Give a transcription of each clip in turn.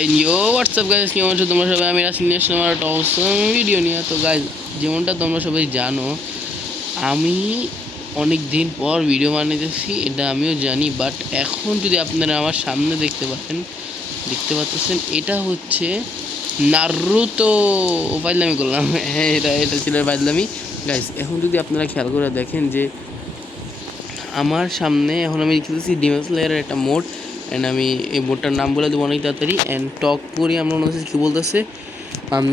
এই WhatsApp guys, কেমন আছো তোমরা সবাই? আমি রাসিন নিয়ে আসলাম একটা অসম ভিডিও নিয়ে। তো গাইজ, যেমনটা তোমরা সবাই জানো, আমি অনেক দিন পর ভিডিও বানাইতেছি, এটা আমিও জানি। বাট এখন যদি আপনারা আমার সামনে দেখতে পাচ্ছেন, এটা হচ্ছে নারুতো। ফাইজলামি করলাম, হ্যাঁ, এটা ছিল ফাইজলামি। গাইজ, এখন যদি আপনারা খেয়াল করে দেখেন যে আমার সামনে এখন আমি খেলতেছি ডিমন স্লেয়ারের একটা মোড। অ্যান্ড আমি এই মোডটার নাম বলে দেবো অনেক তাড়াতাড়ি। অ্যান্ড টক করি আমরা মনে হচ্ছে কী বলতেছে,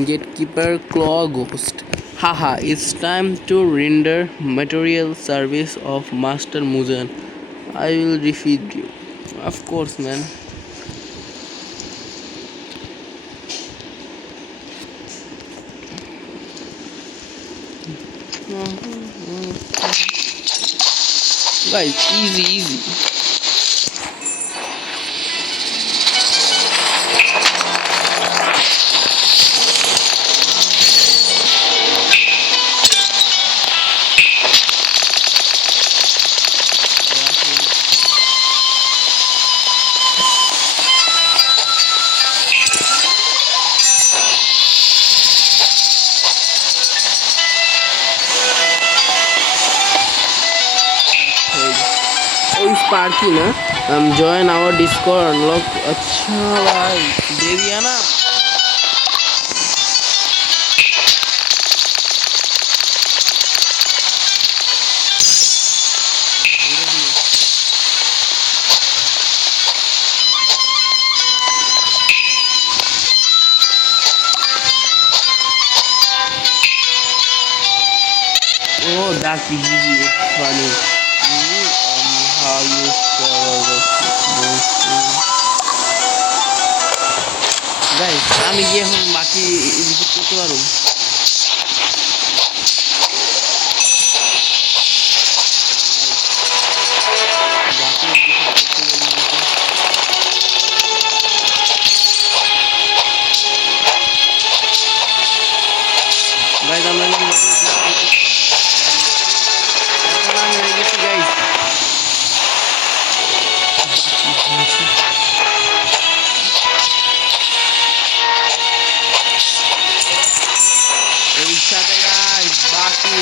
গেট কিপার ক্ল গোস্ট, হাহা, it's time to render material service of master Muzan, I will defeat you, of course man. Guys, easy. स्पार्की ना, जॉइन आवर डिस्कॉर्ड अनलॉक। अच्छा भाई, दे दिया ना। Oh, that's easy. It's funny. How you cover the guys, আমি গিয়ে এখন বাকি রিপিট করতে পারবো। গাইজ, আমরা এখন আমি হয়ে গেছি গাইজ। এই সাথে গাইজ বাকি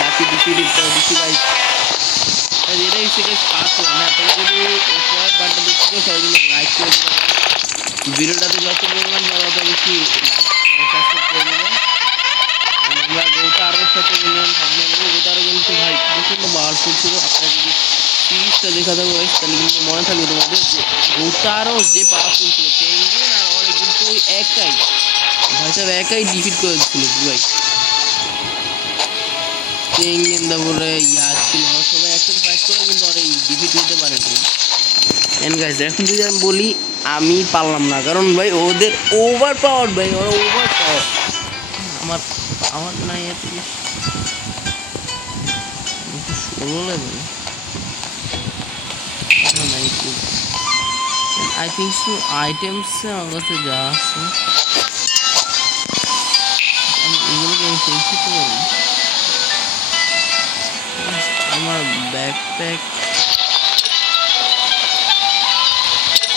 বাকি দিচ্ছি গাইজ। এটাই হচ্ছে গাইজ পার্ট 1। হ্যাঁ, তোমরা যদি পরের পার্টটা দেখতে চাও সবাই কিন্তু লাইক করে দেবে। ভিডিওটাতে যত পরিমাণ তত বেশি লাইক সাবস্ক্রাইব করে দেবে। আমরা গৌতা আরও সাথে মিলিয়ন থাকবে, গৌতা আরও কিন্তু ভাই প্রচণ্ড পাওয়ারফুল ছিল। আপনারা যদি সিরিজটা দেখা থাকবে গাইজ, তাহলে কিন্তু মনে থাকবে তোমাদের যে গৌতা আরও যে পাওয়ারফুল ছিল, পেঙ্গুইন আর অনেক কিন্তু একাই ভাই সাহেব একাই ডিফিট করে দিচ্ছিল ভাই। পেঙ্গুইন তারপরে ছিল, সবাই একসাথে ফাইট করে কিন্তু অনেক ডিফিট হতে পারে। এন্ড গাইজ, এখন যদি আমি বলি আমি পারলাম না, কারণ ভাই ওদের ওভার পাওয়ার, ভাই ওরা ওভার পাওয়ার। আমার নাই এত 16 লেভেল নাই। আই থিঙ্ক সো আইটেমস আমার কাছে যা আছে আমি এগুলোকে আমি চেঞ্জ করতে পারবো। আমার ব্যাকপ্যাক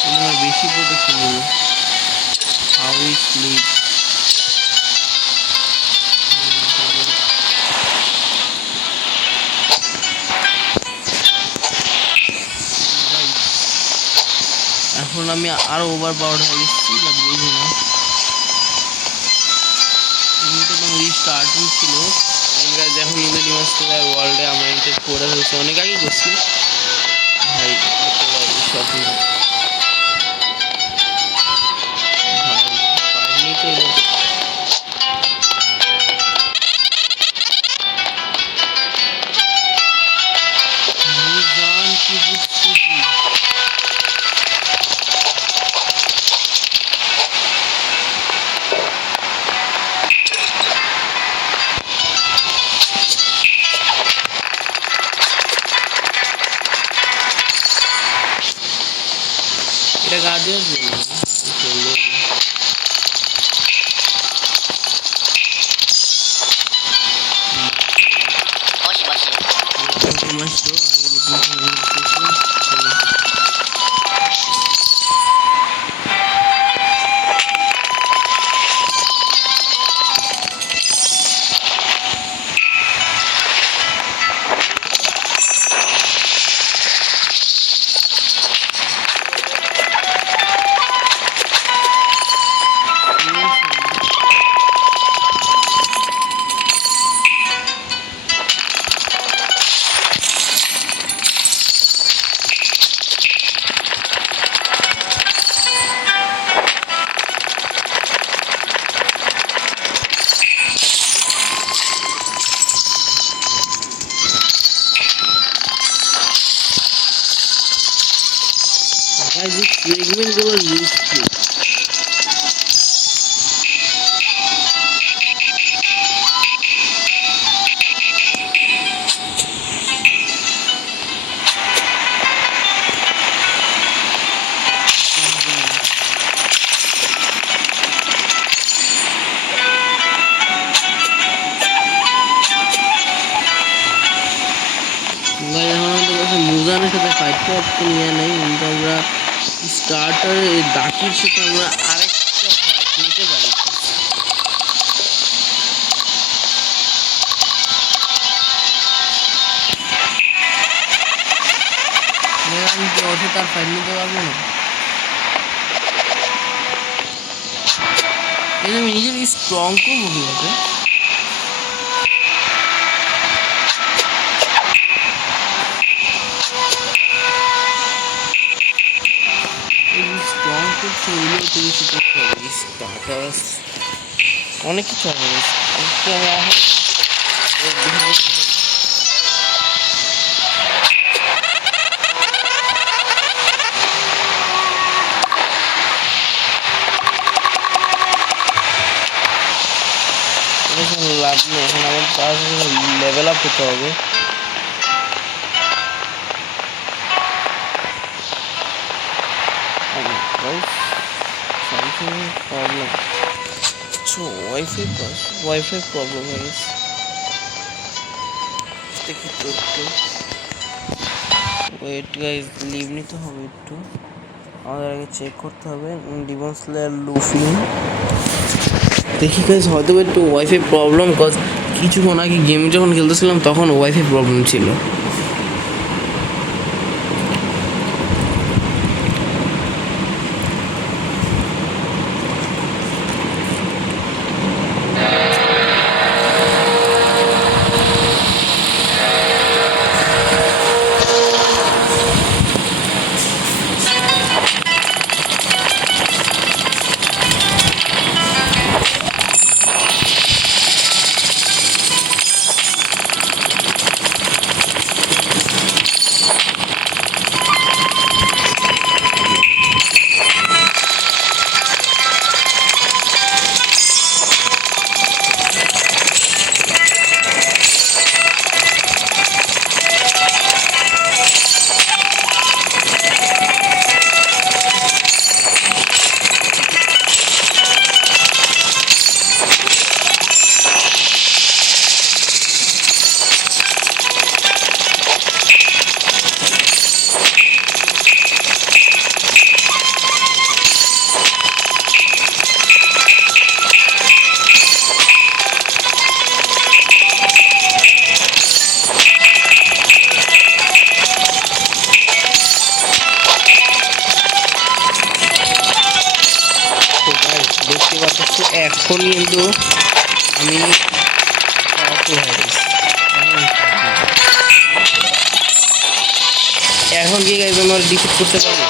আমার বেশি প্রোটেকশন দেবো। হাউ ইজ স্লিপ, এখন আমি আরো ওভার পাওয়ার হয়ে গেছি। বাট বুঝি না, রিস্টার্টিং ছিল। এখন কিন্তু ডিমান্ড স্কোয়ার ওয়ার্ল্ডে আমরা এন্টার করে হয়েছে, অনেক আগেই করছি ভাই। স্বপ্ন পাইনি তো। কি বুঝছি কি এটা গার্ডিয়ান গাইস এই ফ্রেগমেন্টগুলো ইউজফুল। গাইস এখন আমাদের কাছে মুজানের সাথে ফাইট করার তো নিয়ে নেই, কিন্তু আমরা স্টার্টার দাকির সাথে আমরা আরেকটা ফাইট নিতে পারি। আমি কি ওর সাথে আর ফাইট নিতে পারবো না? এই আমি নিজেকে স্ট্রং করবো কিভাবে? স্ট্রং করতে হইলেও তো কিছু করতে হবে। স্টার্টার অনেক কিছু হবে। লাভ নেই, এখন আমার তার লেভেল আপ হতে হবে। ওয়াইফাই প্রবলেম হয়ে গেছে। দেখি তো একটু ওয়েট গাইজ, লিভ নিতে হবে একটু, আমাদের আগে চেক করতে হবে। ডিমন স্লেয়ার লুফি দেখি গাইজ, হয়তো একটু ওয়াইফাই প্রবলেম, কজ কিছুক্ষণ আগে গেম যখন খেলতেছিলাম তখন ওয়াইফাই প্রবলেম ছিল। এখন কিন্তু আমি এখন কি গাইজ আমরা ডিফিট করতে পারবো?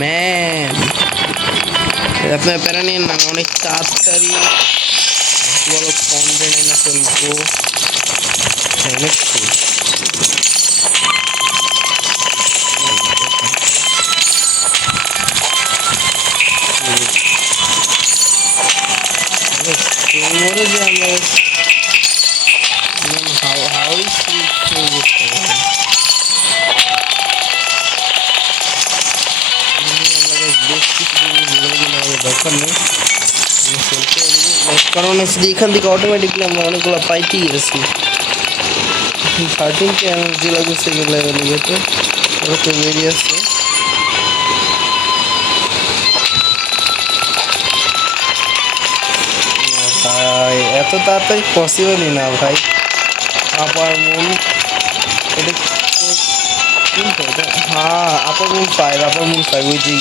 ম্যান আপনার প্যারা নিন না, অনেক তাড়াতাড়ি বড় কন্টেন্ট এনে ফেলবো। যে আমরা হাউ দরকার নেই, কারণ আসলে এখান থেকে অটোমেটিকলি আমরা অনেকগুলো পাইতেই গেছি। 13কে এনার্জি লাগবে সেকেন্ড লেভেলে যেতে, ওরা তো বেরিয়ে আসছে। ভাই এত তাড়াতাড়ি পসিবলই না ভাই। আপার মুন, এটা কোনটা এটা? হ্যাঁ আপার মুন 5 ওই যে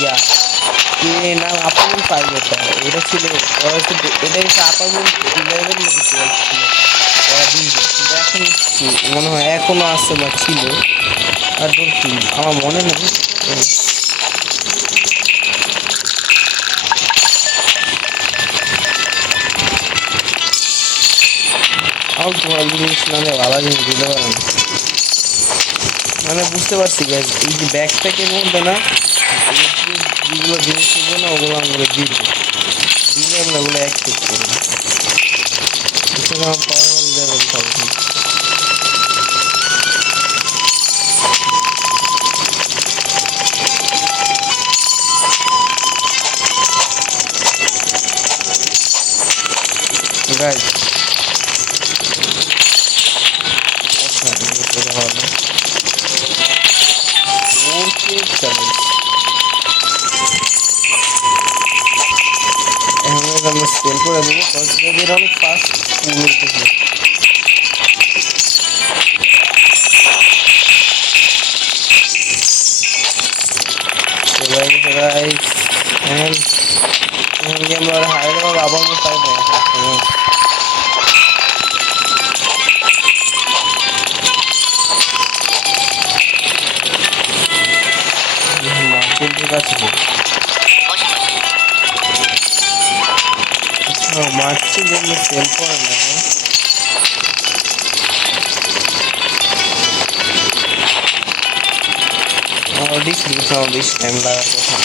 কে নাম আপার মুন 5, এটা ছিল ওরা হচ্ছে এটা হচ্ছে আপার মুন 11 নাকি 12 ছিল ওরা দিয়েছে, কিন্তু এখন মনে হয় এখনো আছে বা ছিল, আর আমার মনে নেই। আমার তোমার জিনিস নামে ভালো জিনিস দিতে পারে না, মানে বুঝতে পারছি গাইজ, এই যে ব্যাকপ্যাকের মধ্যে না যেগুলো জিনিস থাকবে না ওগুলো আমরা দিব, দিলে আমরা ওগুলো অ্যাক্সেপ্ট করবো। আমার পাওয়ার লেভেল থাকবে। গাইজ আমরা সেল করে দেবো, কনসিডার অনেক ফাস্ট ফুল হইতেছে। আমরা হারে দেওয়ার আবার আমরা পাই না। মার্কেটের কাছে মার্কেটের জন্য সেল করে না, আমার বেশি টাইম লাগার কথা।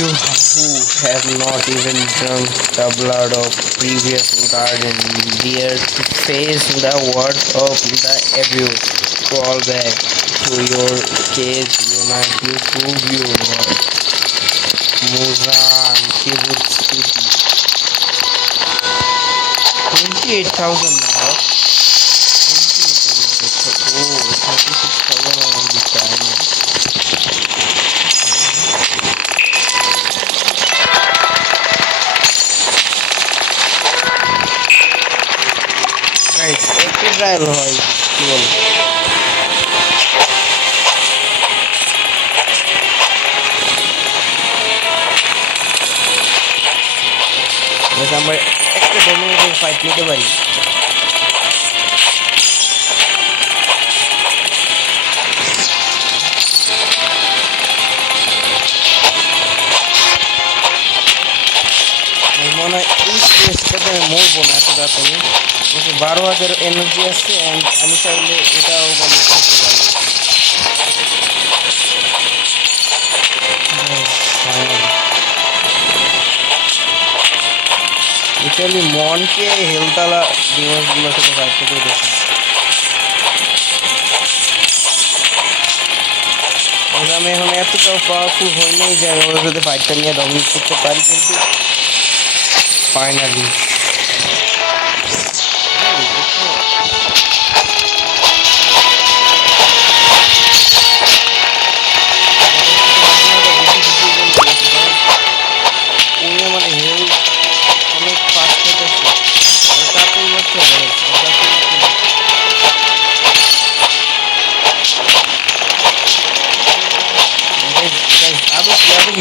You who have not even drunk the blood of previous garden, dare to face the worth of the abuse, crawl back to your cage, unite, you prove your worth. Muzan, Kibbutz City. 28,000 now. 36,000 on the time. একটু ট্রায়াল হয় কি বল, আমরা একটা ডোমিনেটের ফাইট নিতে পারি। মনে হয় এই স্পেসটাতে আমি মরবো না এত তাড়াতাড়ি, 12,000 এনার্জি আছে, অ্যান্ড আমি চাইলে এটাও কমপ্লিট করতে পারি। লিটারালি মনকে হেলতালা ডিমান্সগুলোর সাথে ফাইট করতে দেখি। আমি এখন এতটাও পাওয়ারফুল হই নাই যে আমি ওদের সাথে ফাইটটা নিয়ে ডমিনেট করতে পারি, কিন্তু ফাইনালি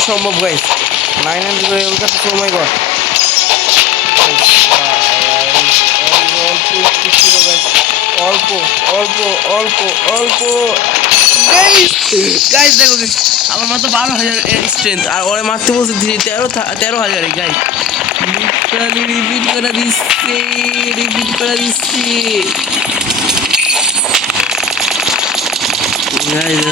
সম্ভব গাইস 900 করে ওটা তো ও মাই গড অল্প অল্প অল্প অল্প গাইস গাইস দেখো আমার মাত্র 12,000 স্ট্রেংথ, আর ওরে মারতে বলছে 13,000 গাইস। রিপিট করে দিচ্ছে গাইস,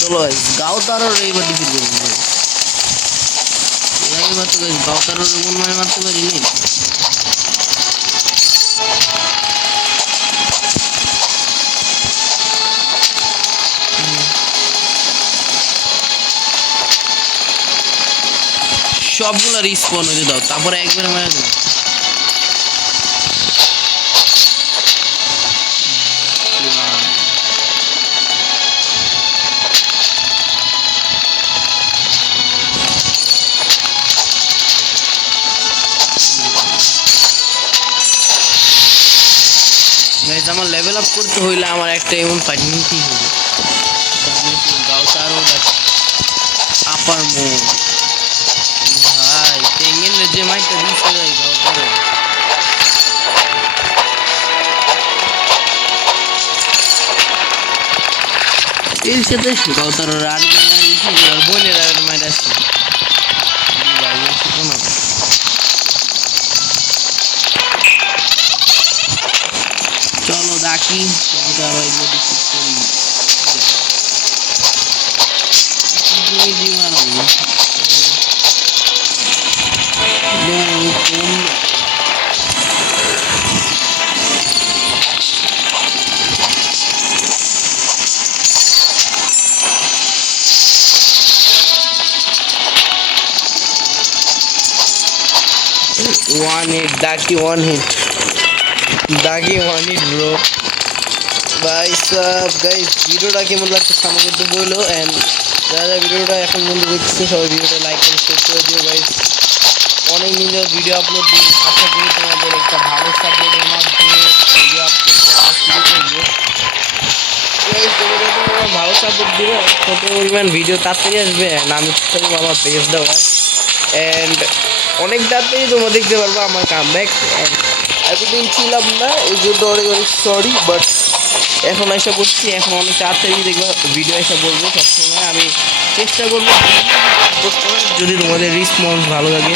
চলো গাইস গাওতারও এইবার ডিফিট করবো guys। এইবার তো গাইস গাওতারও মন মানে মারতে পারিনি। সবগুলো রিস্পন হইতে দাও তারপরে একবার মারা দাও। গাইস আমার লেভেল আপ করতে হইলে আমার একটা এমন ফাইট নিতেই হবে। গাওতারও আপার মো ভাই টেঙ্গেন যে মাইকটা দিচ্ছে ভাই গাওতারও। এর সাথে গাওতারও আর বোনের আর মাইট আসছে ভাই এসে না। চলো দেখি আরো একবার ডিফিট করি। One hit, Daki one hit. Daki one hit bro. ভাই সব গাইস ভিডিওটা কেমন লাগছে আমাকে একটু বলো এন্ড যারা ভিডিওটা এখন পর্যন্ত দেখছে সবাই ভিডিওটা লাইক করে শেয়ার করে দিও গাইস। অনেক দিন ধরে ভিডিও আপলোড দিই, আশা করি তোমাদের একটা ভালো সাপোর্টের মাধ্যমে ভিডিও আপলোড করা শুরু করবো। গাইস তোমরা যখন ভালো সাপোর্ট দিবে তত পরিমাণ ভিডিও তাড়াতাড়ি আসবে এন্ড আমি চেষ্টা করবো আমার বেস্ট দেওয়ার এন্ড অনেক তাড়াতাড়ি তোমরা দেখতে পারবো আমার কামব্যাক। এতদিন ছিলাম না এই জন্য অনেক অনেক সরি, বাট এখন এসে পড়ছি, এখন অনেক তাড়াতাড়ি দেখবো ভিডিও এসে বলবো। সবসময় আমি চেষ্টা করবো যদি তোমাদের রেসপন্স ভালো লাগে,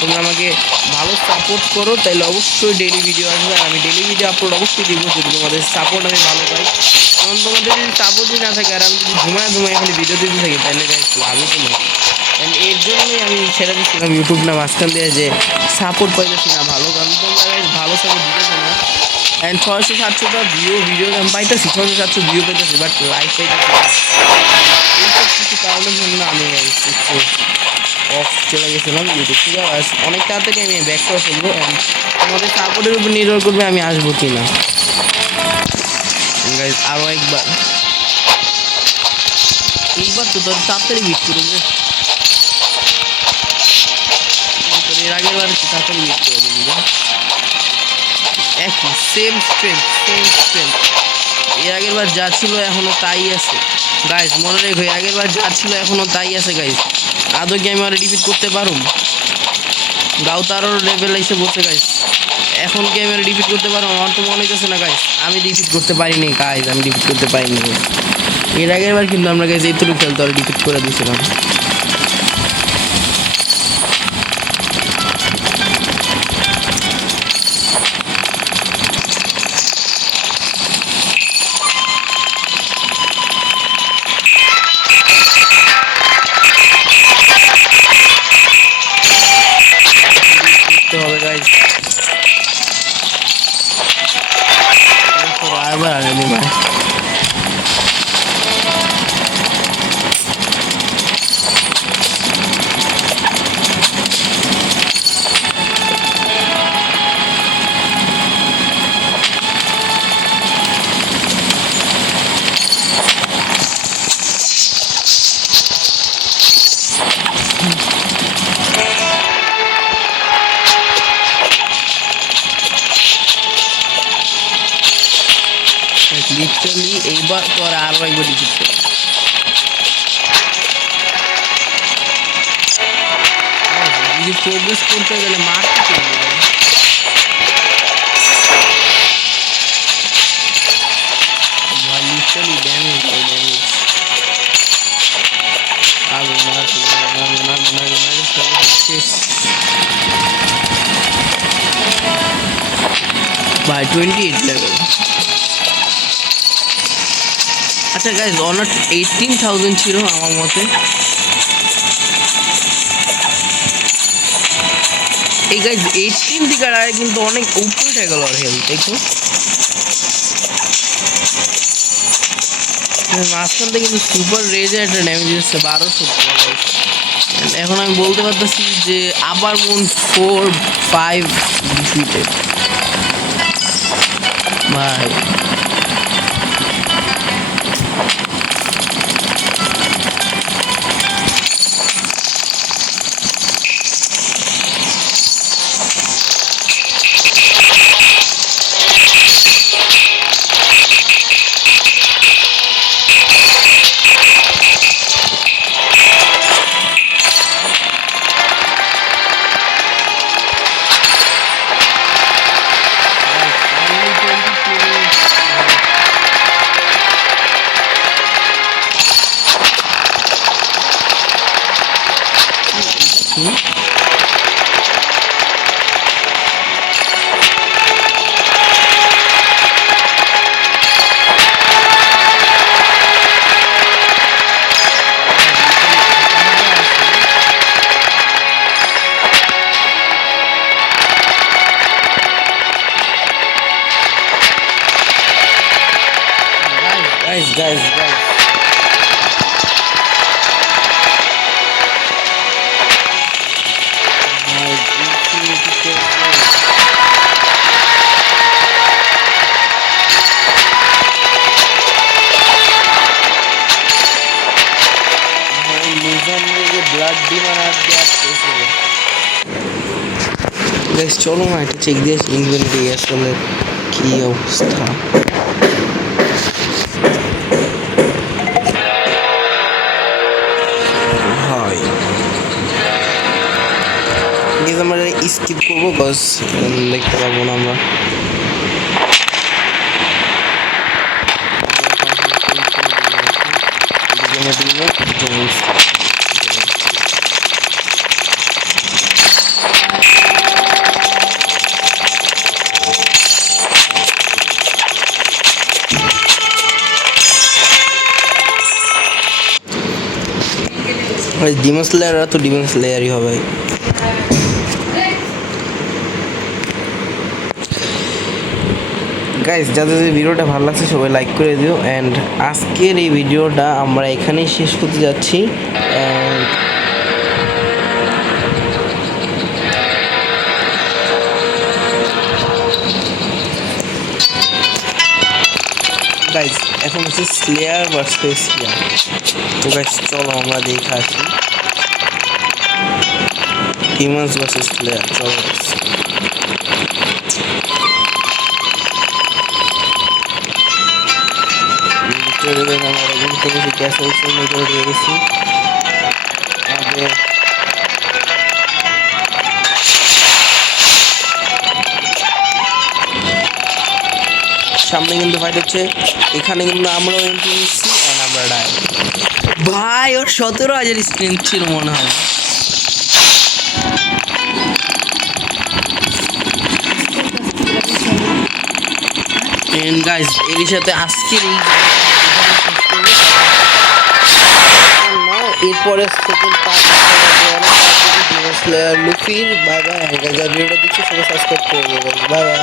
তোমরা আমাকে ভালো সাপোর্ট করো তাহলে অবশ্যই ডেইলি ভিডিও আসবে। আমি ডেইলি ভিডিও আপলোড অবশ্যই দিব যদি তোমাদের সাপোর্ট আমি ভালো পাই। কারণ তোমাদের যদি সাপোর্টই না থাকে আর আমি যদি ঘুমায় এখানে ভিডিও দিতে থাকি তাহলে লাভই তো নেই। এর জন্যই আমি ছেড়ে দিচ্ছিলাম ইউটিউব না মাঝখান দিয়ে যে সাপোর্ট পাইতেছি না ভালো, কারণ তোমরা ভালো সাপোর্ট দিতেছে না। অ্যান্ড 600-700টা ভিডিও আমি পাইতেছি, 600-700 ভিউ পাইতেছি, বাট লাইক পাইতেছি না। এইসব কিছু কারণের জন্য আমি একটু অফ চলে গেছিলাম ইউটিউব থেকে। অনেক তাড়াতাড়ি আমি ব্যাক করে ফেলবো অ্যান্ড তোমাদের সাপোর্টের উপর নির্ভর করবে আমি আসবো কি না। আরও একবার এইবার তো তোর তাড়াতাড়ি বিট করবে, এর আগের বার তাড়াতাড়ি বিট করে দেবো। একই সেম স্ট্রেংথ এর আগের বার যা ছিল এখনো তাই আছে গাইস, মনে রেখো এর আগের বার যা ছিল এখনো তাই আছে গাইস। আদৌ কি আমি আর ডিফিট করতে পারুম? গাওতারও লেভেল এসে বসে গাইস, এখন কি আমি আর ডিফিট করতে পারবো? আমার তো মনে হইতেছে না গাইস আমি ডিফিট করতে পারিনি গাইস, আমি ডিফিট করতে পারিনি। এর আগের বার কিন্তু আমরা গাইস এইটুকু খেলতে আর ডিফিট করে দিয়েছিলাম। হবে গাইস বারবার আগে ভাই লিটারালি এইবার তো আর আরো একবার ডিফিট করে যদি প্রোগ্রেস করতে গেলে মারতে হবে ভাই, লিটারালি ড্যামেজ আগে শেষ ভাই 28 লেভেল। আচ্ছা গাইজ অনার 18,000 ছিল আমার মতে। এই গাইজ 18 দিকে আগে কিন্তু অনেক উপরে উঠে গেল আর হেলথ দেখুন। মাঝখান থেকে কিন্তু সুপার রেজে একটা ড্যামেজ দিচ্ছে 1200। এখন আমি বলতে পারতেছি যে আবার মুন 4-5 ডিফিটেড ভাই। guys. Guys, চলো না এটা চেক দিয়ে ইনভেন্টরি আসলে কি অবস্থা। হয় আমরা স্কিপ করবো বাস দেখতে পারবো না আমরা। ডিমন স্লেয়ার তো ডিমন স্লেয়ারই হবে। গাইস যাদের ভিডিওটা ভালো লাগছে সবাই লাইক করে দিও। অ্যান্ড আজকের এই ভিডিওটা আমরা এখানেই শেষ করতে যাচ্ছি। গাইস এখন হচ্ছে স্লেয়ার ভার্সেস স্লেয়ার। তো গাইস চলো আমরা দেখে আসি ডিমন্স ভার্সেস স্লেয়ার। চলো আমরা গ্যাস হচ্ছে মেজর দিয়ে গেছি। আমাদের সামনে কিন্তু ফাইট হচ্ছে। এখানে কিন্তু আমরাও এন্ট্রি নিচ্ছি এন্ড আমরা ডাই। ভাই ওর 17,000 স্ক্রিন ছিল মনে হয়। এন্ড গাইস এর সাথে আজকের এই এরপরে সেকেন্ড পার্ট ডিমন স্লেয়ার লুফির। Bye bye. গাইস ভিডিওটা দেখতে সবাই সাবস্ক্রাইব করে দিও। Bye by.